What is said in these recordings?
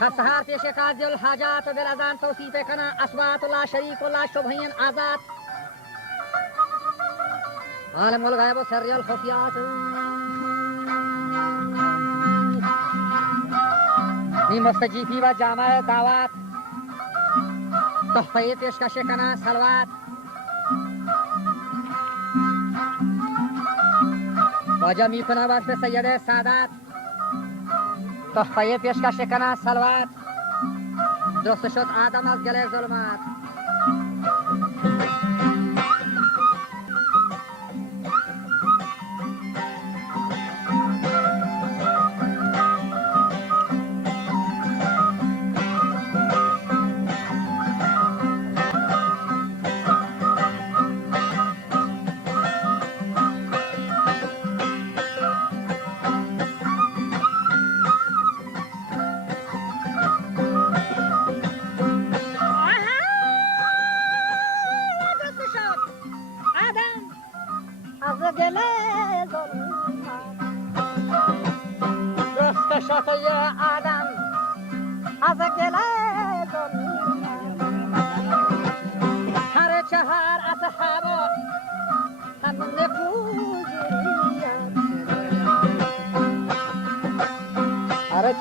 خسهار پیش قاضی الحاجات و بلازان توصیف کنا اصوات لا شریک و لا شبهین آزاد عالم الغیب و سری الخفیات نی مستجیبی و جامع دعوات تحفه پیشکش کنا صلوات واجه می کنم واسه سید سادات تحفه پیشکش کنا صلوات درست شد آدم از گله ظلمات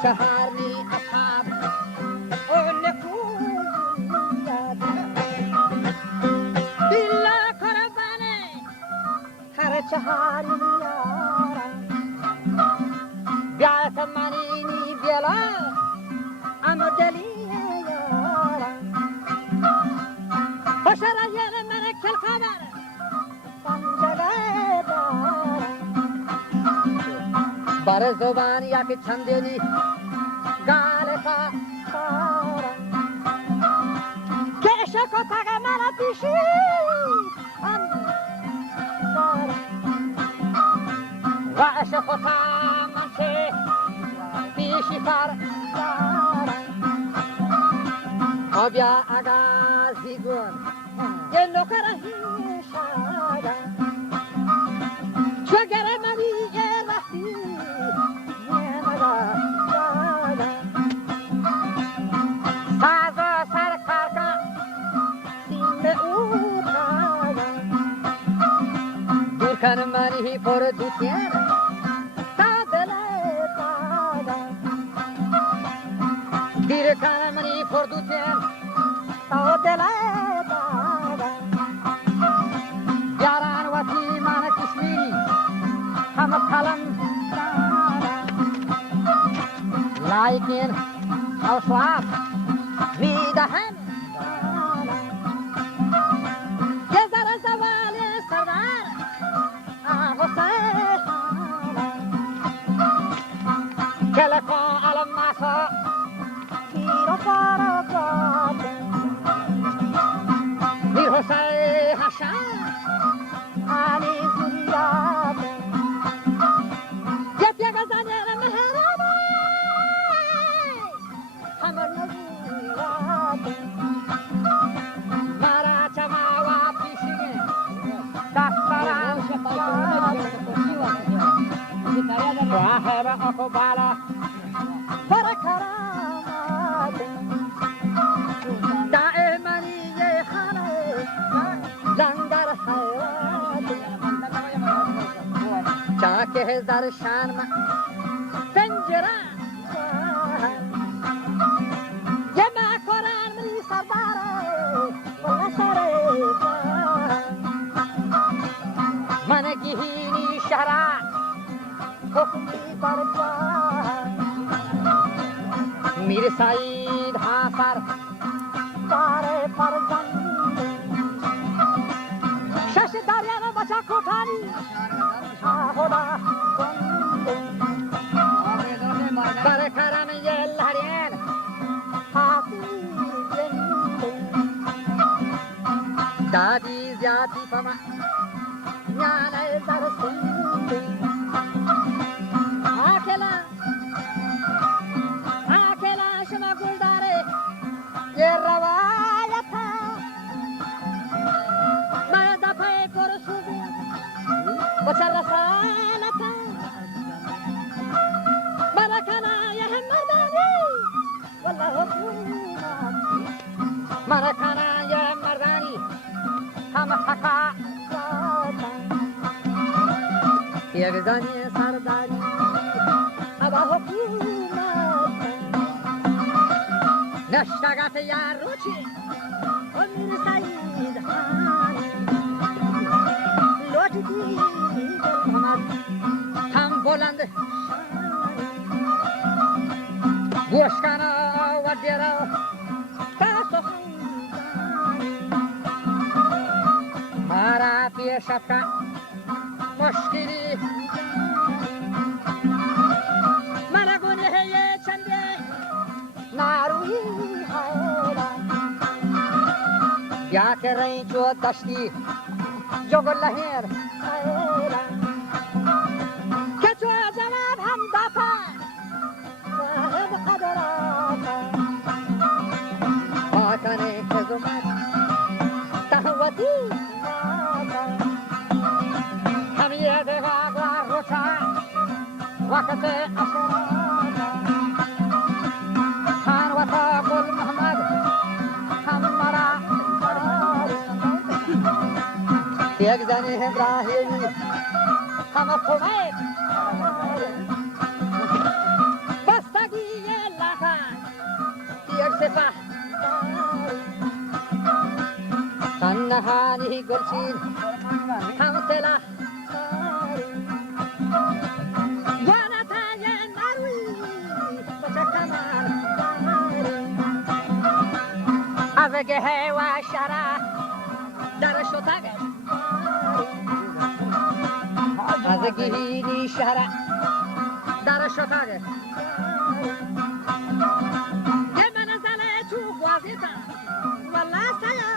شهرني أصحاب ونفوزيات بالله كرباني هر شهرني يارا بيعت مانيني بيلا أنا دلي يارا بشر يا ملك القمر بر زبان یا که چندینی گالتا کارا که عشق و تگ مرا پیشی هم دارا و عشق و تگ من چه پیشی فر دارا آبیا اگازی گون یه نکره هیشادا چگر منی Kan mani for dutien ta dele tada dir kan mani for dutien ta dele tada yaran wati mana kishmiri ham kalam laikin au swap vida hem كلكا على المعصى كيرو فارقات ميرو ساي هشام علي زريات جت يا غزاني مهربا حمر نزيات مرا چما واپیشی دستران راهب اقبالا فرکرامات دائمانی یه خانه لنگر حیات چاکه در شان پنجره یه ما قرآن منی سرداره ولا سره من گیهینی شهره حکمی برجا میر سعید حافر داره فرزند شش دریا رو بچه کوتانی خدا بر کرم یه لحرین حافی دادی زیادی فما نیانه در سندی آکلا شما گل داره یه روایت من دفعه پرسودی بچه رسالت برکنا یه مردانی मन खाना ये मर्दानी हम हका एक जानी सरदारी अब हुकूमत नशगात यार रुचि और मेरे सईद लौटती हम बुलंद गोश्काना वडेरा मारा पेशफ का मुश्किली मरा गुने है ये चंदे नारुई हायरा क्या कर रही जो दश्ती जो लहर हायरा क्या जो जवाब हम दाता साहब कदराता आकने खिदमत तहवती हम ये देगा रोचा वक्त अशराता खान वता गुल मोहम्मद हमारा एक जाने हैं इब्राहिमी हम खुमैत बस्तगी ये लाखा एक सिपा नहानी गुलशीन हम तेला वाना था ये नारुई बचकमार अब के है वा शरा दरशोता गए अब की ही शरा दरशोता गए ये मनज़ले चूक वाज़िता वल्ला सया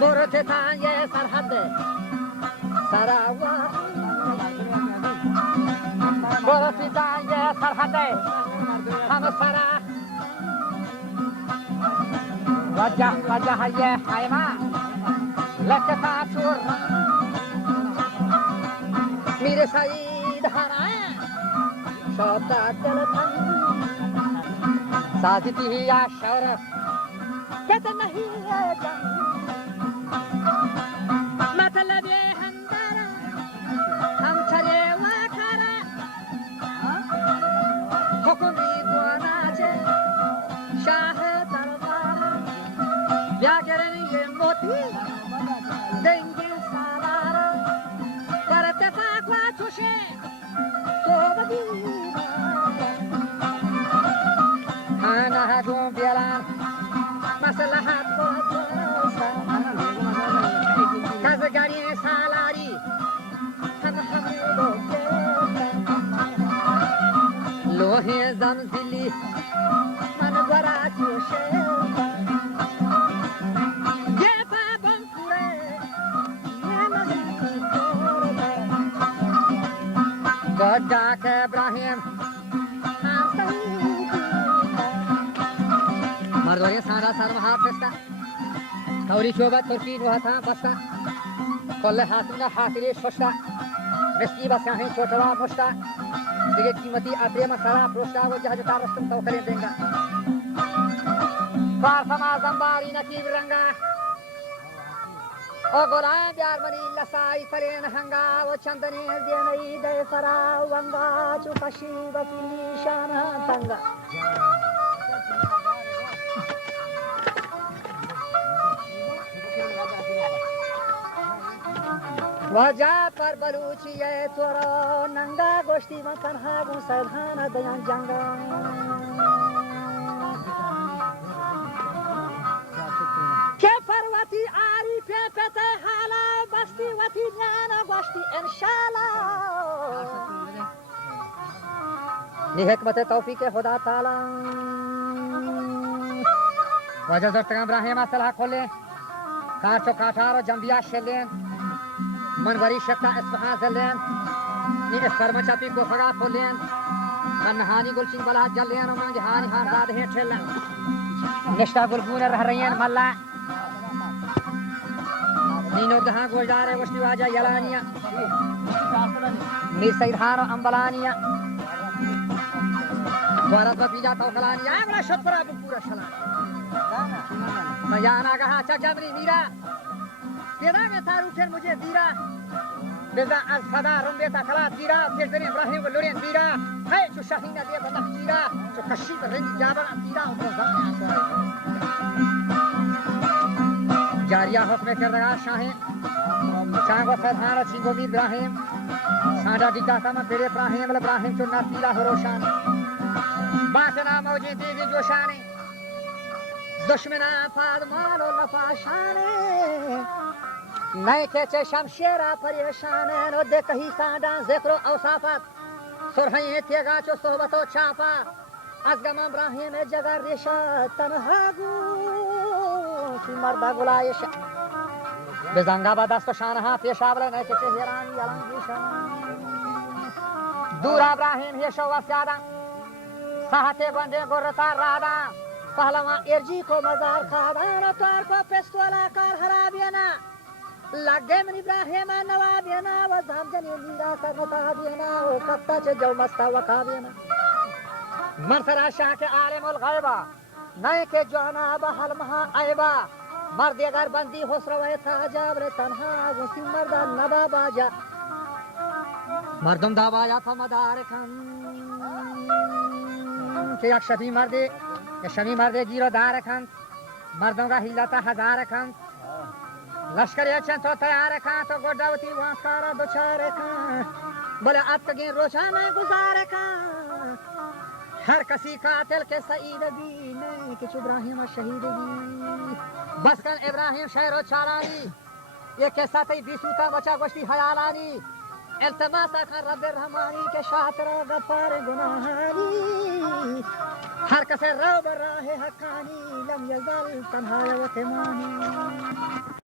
बोरते था ये सरहद सरावा बोरते था ये सरहद हम सरा वजह ये हैमा लचता चूर मेरे सईद हराए शोता चलता साजिती ही या शौरफ कहते नहीं है जंग मतलब ये हंदारा हम चले वाखारा हुक्मी गुनाचे शाह दरबारा क्या करेंगे मोती देंगे सालारा करते फाकवा चुशे तो बदीना खाना है जो बियालान मसलहत को कज़गारी सालारी हम लोहे जमजिली मन बरा चुशे ये बाबम कुरे ये नज़ी गड्ढा के इब्राहिम मर्दों सारा सर हाथ पेस्टा थोड़ी शोभा तुर्की हुआ था बस्ता कोल्ले हाथुना हाथिरे शोष्टा मिस्की बसा है छोटवा मुष्टा दिगे कीमती अप्रेम सारा प्रोष्टा वो जहाज तारस्तम तो करें देंगा फारमा जंबारी नकीब रंगा ओ गोलाय प्यार मनी लसाई करें हंगा वो चंदने देनई दे सरा वंगा चुकशी बतिली शाना तंगा वजह पर बलूची ये तोरो नंगा गोश्ती में तन्हा गुसधान दयान जंगा के परवती आरी पे पेते हाला बस्ती वती ज्ञान गोश्ती इंशाल्लाह निहकमत तौफीक खुदा ताला वजह जरतगा इब्राहिम सलाह खोले काटो काटारो जंबिया शेलेन मनवरी शक्ता इस्फहा जलेन नि इस्फरमा चापी को फगा खोलेन कन्हानी गुलचिन बला जलेन मंग हानी हार दाद है ठेला निष्ठा गुलगुन रह रहीन मल्ला नीनो दहा गोजारे वस्ती वाजा यलानिया मीर सैदारो अंबलानिया द्वारत पीजा तो खलानी आ बड़ा शुक्र अब पूरा शला मैं याना कहा चाचा मेरी मीरा तेरा के तार उठे मुझे दीरा बेजा आज फदा रुंबे ता खला दीरा फिर तेरे इब्राहिम को लोरे दीरा है जो शाहीना दे बना दीरा जो कशी पर रेंदी जाबा दीरा तो जारिया हुक्म कर रहा शाहे शाह को सधारा चिंगो मी इब्राहिम साडा दिखा था मैं तेरे इब्राहिम चुना दीरा रोशान बातना मौजी देवी जोशाने दुश्मना फाद मालो नफाशाने नए खेचे शमशेरा परेशान नो दे कहीं साडा जिक्र औसाफत सुरहई तेगा चो सोहबतो छाफा अजगम इब्राहिम जगर रेशा तनहागु सी मर्दा गुलायश बेजंगा बदस्त शानहा पेशावले नए खेचे हेरानी अलंगिशा दूरा इब्राहिम ये शो वस्यादा सहते बंदे गुरता रादा पहलवा एरजी को मजार खादा न तार को पेस्तोला कार हराबियना लगे मन इब्राहिम नवाबियना व धामजन मीरा करताबियना ओ कत्ता चे जो मस्ता वकाबियना मनसरा शाह के आलिमुल गैबा नए के जाना बहल महा आइबा मर्द अगर बंदी होसरवे था जबरे तन्हा वसी मर्दा नबा बाजा मर्दम दावाया था मदार खन के एक शफी मर्दे ये शमी मर्दे गिरो दार खन मर्दों का हिला था हजार खन लश्कर ये तो तैयार खा तो गोडावती वहाँ सारा दो चार खा बोले अब तक ये रोजाना गुजार खा हर किसी कातिल के सईद भी नहीं कि इब्राहिम शहीद भी बस कर इब्राहिम शहरो चालानी ये कैसा तई बीसूता बचा गोश्ती हयालानी इल्तमास कर रब रहमानी के शातिर गफार गुनाहानी हर कसे रब राह हकानी लम यजल तन्हा व तिमानी